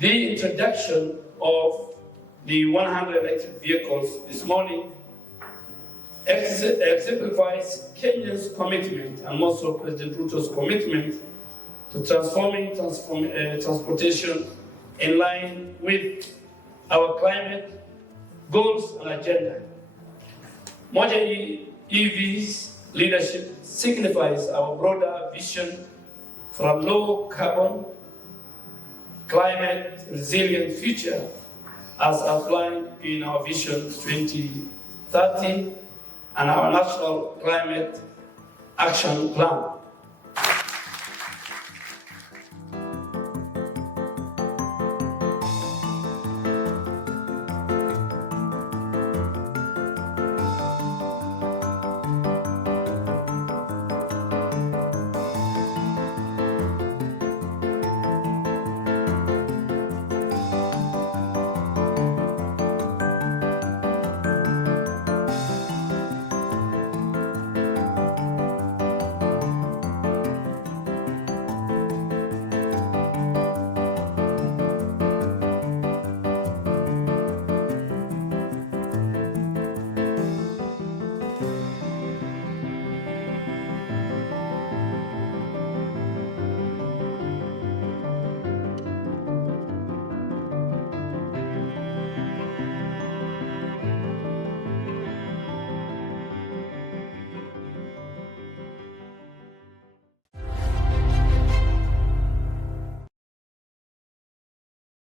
The introduction of the 100 electric vehicles this morning exemplifies Kenya's commitment, and also President Ruto's commitment, to transforming transportation in line with our climate goals and agenda. Moja EV's leadership signifies our broader vision for a low carbon, climate resilient future as outlined in our Vision 2030 and our National Climate Action Plan.